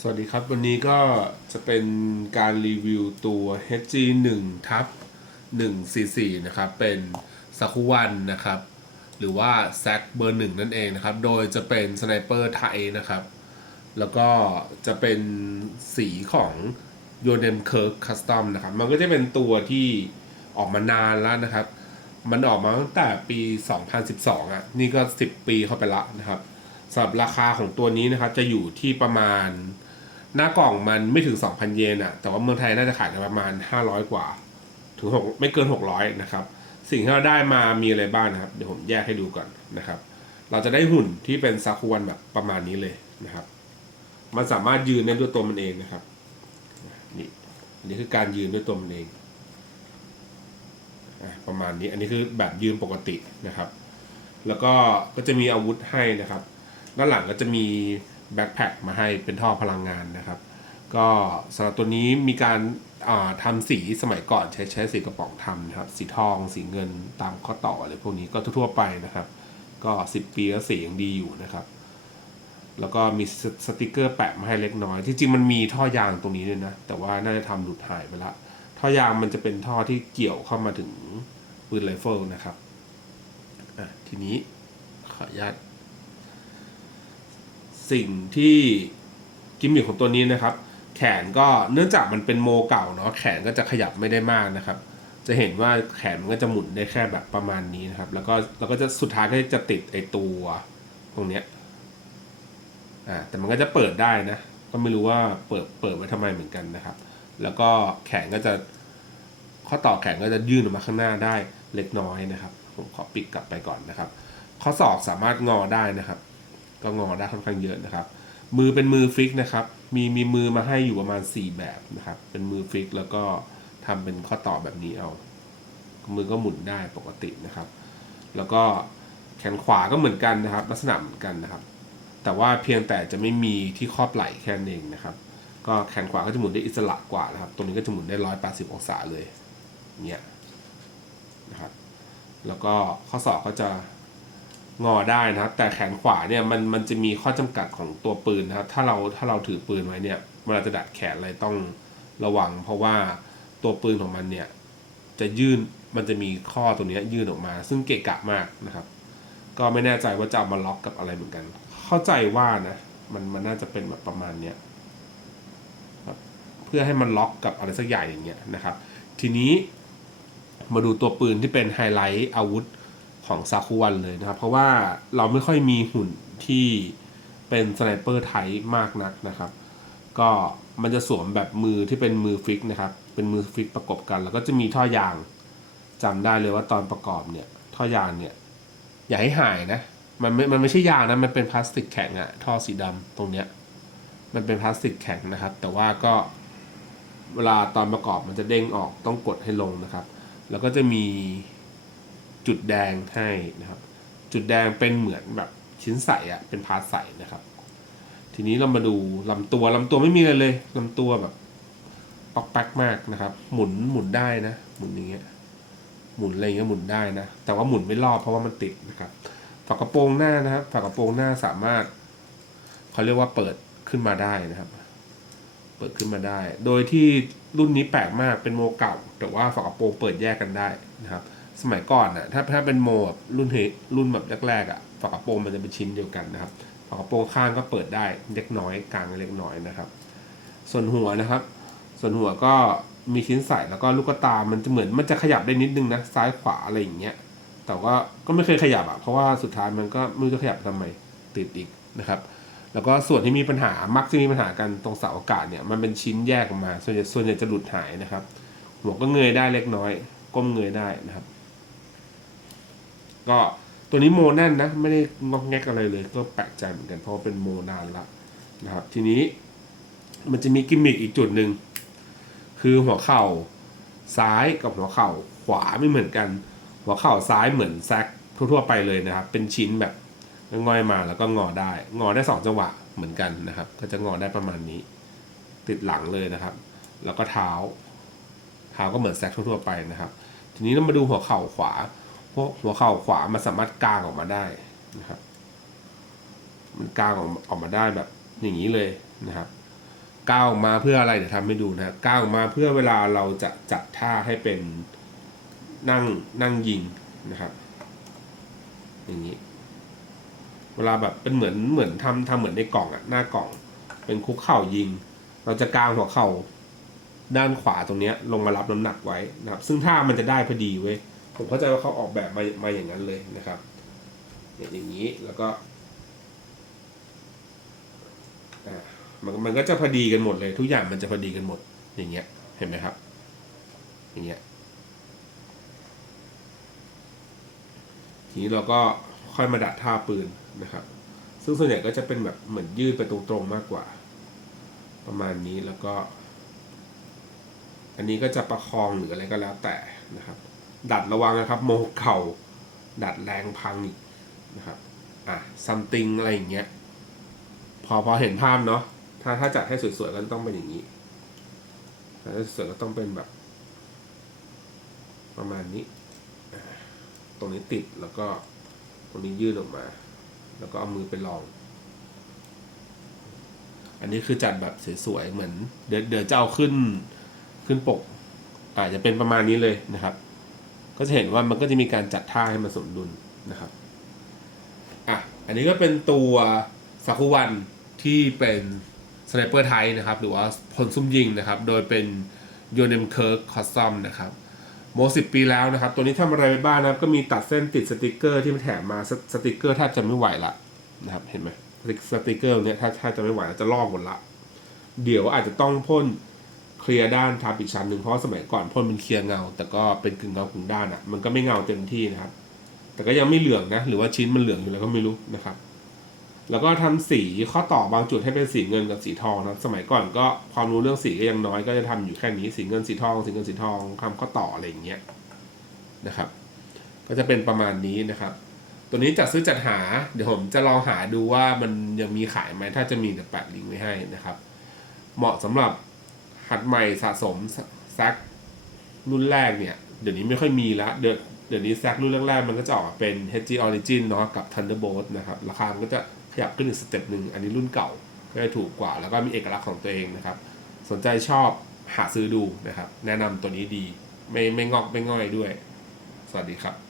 สวัสดีครับ วันนี้ก็จะเป็นการรีวิวตัว HG 1ทับ144 นะครับ เป็นสักุวันนะครับ หรือว่าแซกเบอร์หนึ่งนั่นเองนะครับ โดยจะเป็นสไนเปอร์ไทยนะครับ แล้วก็จะเป็นสีของโยเดนเคิร์กคัสตอมนะครับ มันก็จะเป็นตัวที่ออกมานานแล้วนะครับ มันออกมาตั้งแต่ปี 2012อะ นี่ก็ 10 ปีเข้าไปละนะครับสำหรับราคาของตัวนี้นะครับจะอยู่ที่ประมาณ หน้ากล่องมันไม่ถึง 2,000 เยนอะแต่ว่าเมืองไทยน่าจะขายกันประมาณ 500 กว่า ถึง6ไม่เกิน 600 นะครับ สิ่งที่เราได้มามีอะไรบ้างนะครับ เดี๋ยวผมแยกให้ดูก่อนนะครับ เราจะได้หุ่นที่เป็นซาคุวันแบบประมาณนี้เลยนะครับ มันสามารถยืนได้ด้วยตัวมันเองนะครับ นี่อันนี้คือการยืนด้วยตัวมันเองอประมาณนี้อันนี้คือแบบยืนปกตินะครับ แล้วก็ก็จะมีอาวุธให้นะครับ ด้านหลังก็จะมี แบ็คแพคมาให้เป็นท่อพลังงานนะครับ ก็สำหรับตัวนี้มีการาทำสีสมัยก่อนใช้ใช้สีกระป๋องทำนะครับ สีทองสีเงินตามข้อต่ออะไรพวกนี้ก็ทั่วๆไปนะครับ ก็ 10 ปีแล้วสียังดีอยู่นะครับ แล้วก็มีสสติกเกอร์แปะมาให้เล็กน้อยที่จริงมันมีท่อยางตรงนี้ด้วยนะ แต่ว่าน่าจะทำหลุดหายไปละท่อยางมันจะเป็นท่อที่เกี่ยวเข้ามาถึงปืนไรเฟิลนะครับทีนี้ขออนุญาต สิ่งที่กิมมิคของตัวนี้นะครับ แขนก็เนื่องจากมันเป็นโมเก่าเนาะแขนก็จะขยับไม่ได้มากนะครับ จะเห็นว่าแขนมันก็จะหมุนได้แค่แบบประมาณนี้นะครับ แล้วก็เราก็จะสุดท้ายก็จะติดไอตัวตรงเนี้ยอ่าแต่มันก็จะเปิดได้นะ ก็ไม่รู้ว่าเปิดเปิดไว้ทำไมเหมือนกันนะครับ แล้วก็แขนก็จะข้อต่อแขนก็จะยื่นออกมาข้างหน้าได้เล็กน้อยนะครับ ผมขอปิดกลับไปก่อนนะครับ ข้อศอกสามารถงอได้นะครับ ก็งอได้ค่อนข้างเยอะนะครับ มือเป็นมือฟิกนะครับ มีมีมือมาให้อยู่ประมาณ 4 แบบนะครับ เป็นมือฟิกแล้วก็ทำเป็นข้อต่อแบบนี้เอา มือก็หมุนได้ปกตินะครับ แล้วก็แขนขวาก็เหมือนกันนะครับ ลักษณะเหมือนกันนะครับ แต่ว่าเพียงแต่จะไม่มีที่ครอบไหล่แค่นั้นเองนะครับ ก็แขนขวาก็จะหมุนได้อิสระกว่านะครับ ตรงนี้ก็จะหมุนได้180องศาเลยเนี่ยนะครับ แล้วก็ข้อศอกก็จะ งอได้นะครับ แต่แขนขวาเนี่ยมันมันจะมีข้อจำกัดของตัวปืนนะครับ ถ้าเราถ้าเราถือปืนไว้เนี่ยเวลาจะดัดแขนอะไรต้องระวัง เพราะว่าตัวปืนของมันเนี่ยจะยื่นมันจะมีข้อตรงเนี้ยยื่นออกมา ซึ่งเกะกะมากนะครับ ก็ไม่แน่ใจว่าจะเอามาล็อกกับอะไรเหมือนกัน เข้าใจว่านะมันมันน่าจะเป็นแบบประมาณเนี้ยครับเพื่อให้มันล็อกกับอะไรสักอย่างอย่างเงี้ยนะครับ ทีนี้มาดูตัวปืนที่เป็นไฮไลท์อาวุธ ของซาคุวันเลยนะครับ เพราะว่าเราไม่ค่อยมีหุ่นที่เป็นสไนเปอร์ไทป์มากนักนะครับ ก็มันจะสวมแบบมือที่เป็นมือฟิกนะครับ เป็นมือฟิกประกบกัน แล้วก็จะมีท่อยางจำได้เลยว่าตอนประกอบเนี่ย ท่อยางเนี่ย อย่าให้หายนะ มันไม่ มันไม่ใช่ยางนะ มันเป็นพลาสติกแข็งอะท่อสีดำตรงเนี้ย มันเป็นพลาสติกแข็งนะครับ แต่ว่าก็เวลาตอนประกอบมันจะเด้งออกต้องกดให้ลงนะครับ แล้วก็จะมี จุดแดงให้นะครับ จุดแดงเป็นเหมือนแบบชิ้นใสอะเป็นพาร์ทใสนะครับ ทีนี้เรามาดูลำตัวลำตัวไม่มีอะไรเลยลำตัวแบบปอกแป๊กมากนะครับ หมุนหมุนได้นะ หมุนอย่างเงี้ยหมุนอะไรเงี้ยหมุนได้นะ แต่ว่าหมุนไม่รอบเพราะว่ามันติดนะครับฝากระโปรงหน้านะครับฝากระโปรงหน้าสามารถเขาเรียกว่าเปิดขึ้นมาได้นะครับ เปิดขึ้นมาได้ โดยที่รุ่นนี้แปลกมากเป็นโมเก่า แต่ว่าฝากระโปรงเปิดแยกกันได้นะครับ สมัยก่อนน่ะถ้าถ้าเป็นโมแบบรุ่นเฮรุ่นแบบแรกๆอะฝากระโปรงมันจะเป็นชิ้นเดียวกันนะครับฝากระโปรงข้างก็เปิดได้เล็กน้อยกลางเล็กน้อยนะครับ ส่วนหัวนะครับ ส่วนหัวก็มีชิ้นใส่แล้วก็ลูกตา มันจะเหมือนมันจะขยับได้นิดนึงนะซ้ายขวาอะไรอย่างเงี้ยแต่ว่าก็ไม่เคยขยับอะเพราะว่าสุดท้ายมันก็ไม่รู้จะขยับทำไมติดอีกนะครับ แล้วก็ส่วนที่มีปัญหามักจะมีปัญหากันตรงเสาอากาศเนี่ยมันเป็นชิ้นแยกออกมา ส่วนใหญ่ส่วนใหญ่จะหลุดหายนะครับ หัวก็เงยได้เล็กน้อย ก้มเงยได้นะครับ ก็ตัวนี้โมแน่นนะ ไม่ได้งอกแงกอะไรเลย ก็แปลกใจเหมือนกันเพราะเป็นโมนานละนะครับ ทีนี้มันจะมีกิมมิคอีกจุดหนึ่งคือหัวเข่าซ้ายกับหัวเข่าขวาไม่เหมือนกัน หัวเข่าซ้ายเหมือนแซกทั่วๆไปเลยนะครับ เป็นชิ้นแบบง่อยมาแล้วก็งอได้ งอได้สองจังหวะเหมือนกันนะครับ ก็จะงอได้ประมาณนี้ ติดหลังเลยนะครับ แล้วก็เท้า เท้าก็เหมือนแซกทั่วๆไปนะครับ ทีนี้เรามาดูหัวเข่าขวา พวกหัวเข่าขวามันสามารถกางออกมาได้นะครับ มันกางออกออกมาได้แบบอย่างนี้เลยนะครับก้าวออกมาเพื่ออะไรเดี๋ยวทำให้ดูนะก้าวออกมาเพื่อเวลาเราจะจัดท่าให้เป็นนั่งนั่งยิงนะครับ อย่างนี้ เวลาแบบเป็นเหมือนเหมือนทำทำเหมือนในกล่องอะหน้ากล่อง เป็นคุกเข่ายิง เราจะกางหัวเข่าด้านขวาตรงเนี้ยลงมารับน้ำหนักไว้นะครับ ซึ่งท่ามันจะได้พอดีเว้ย ผมเข้าใจว่าเขาออกแบบมามาอย่างนั้นเลยนะครับเนี่ยอย่างนี้แล้วก็มันมันก็จะพอดีกันหมดเลย ทุกอย่างมันจะพอดีกันหมดอย่างเงี้ยเห็นไหมครับ อย่างเงี้ยทีนี้เราก็ค่อยมาดัดท่าปืนนะครับ ซึ่งส่วนใหญ่ก็จะเป็นแบบเหมือนยืดไปตรงๆมากกว่า ประมาณนี้แล้วก็ อันนี้ก็จะประคองหรืออะไรก็แล้วแต่นะครับ ดัดระวังนะครับโมเข่า ดัดแรงพังอีกนะครับอะซัมติงอะไรอย่างเงี้ยพอพอเห็นภาพเนาะถ้าถ้าจัดให้สวยๆก็ต้องเป็นอย่างนี้ถ้าสวยๆก็ต้องเป็นแบบ ประมาณนี้ ตรงนี้ติดแล้วก็ตรงนี้ยื่นออกมา แล้วก็เอามือไปลอง อันนี้คือจัดแบบสวยๆเหมือน เดี๋ยวเดี๋ยวจะเอาขึ้นขึ้นปกอาจจะเป็นประมาณนี้เลยนะครับ ก็จะเห็นว่ามันก็จะมีการจัดท่าให้มันสมดุลนะครับอะอันนี้ก็เป็นตัวซากุวันที่เป็นสไนเปอร์ไทยนะครับ หรือว่าพลซุ่มยิงนะครับ โดยเป็นโยเนมเคิร์กคอสซอมนะครับโมสิบปีแล้วนะครับ ตัวนี้ทำอะไรไปบ้างนะครับ ก็มีตัดเส้นติดสติกเกอร์ที่มันแถมมาสสติกเกอร์แทบจะไม่ไหวละนะครับ เห็นไหมสติกเกอร์เนี้ยถ้าถ้าจะไม่ไหวแล้วจะลอกหมดละ เดี๋ยวอาจจะต้องพ่น เคลียร์ด้านทับอีกชั้นหนึ่งเพราะสมัยก่อนพ่นเป็นเคลียร์เงา แต่ก็เป็นกึ่งเงากึ่งด้านอะ่ะมันก็ไม่เงาเต็มที่นะครับ แต่ก็ยังไม่เหลืองนะ หรือว่าชิ้นมันเหลืองอยู่แล้วก็ไม่รู้นะครับ แล้วก็ทำสีข้อต่อบางจุดให้เป็นสีเงินกับสีทองนะสมัยก่อนก็ความรู้เรื่องสีก็ยังน้อยก็จะทำอยู่แค่นี้สีเงินสีทองสีเงินสีทองทำข้อต่ออะไรอย่างเงี้ยนะครับ ก็จะเป็นประมาณนี้นะครับ ตัวนี้จัดซื้อจัดหาเดี๋ยวผมจะลองหาดูว่ามันยังมีขายไหมถ้าจะมีเดี๋ยวแปะลิงก์ไว้ให้นะครับ เหมาะสำหรับ หัดใหม่สะสมแซกรุ่นแรกเนี่ย เดี๋ยวนี้ไม่ค่อยมีแล้วเดี๋ยวเดี๋ยวนี้แซกรุ่นแรกๆมันก็จะออกเป็น HG Origin เนาะกับ Thunderbolt นะครับ ราคามันก็จะขยับขึ้นอีกสเต็ปหนึ่งอันนี้รุ่นเก่าก็จะถูกกว่า แล้วก็มีเอกลักษณ์ของตัวเองนะครับ สนใจชอบหาซื้อดูนะครับ แนะนำตัวนี้ดี ไม่ไม่งอกไม่ง่อยด้วย สวัสดีครับ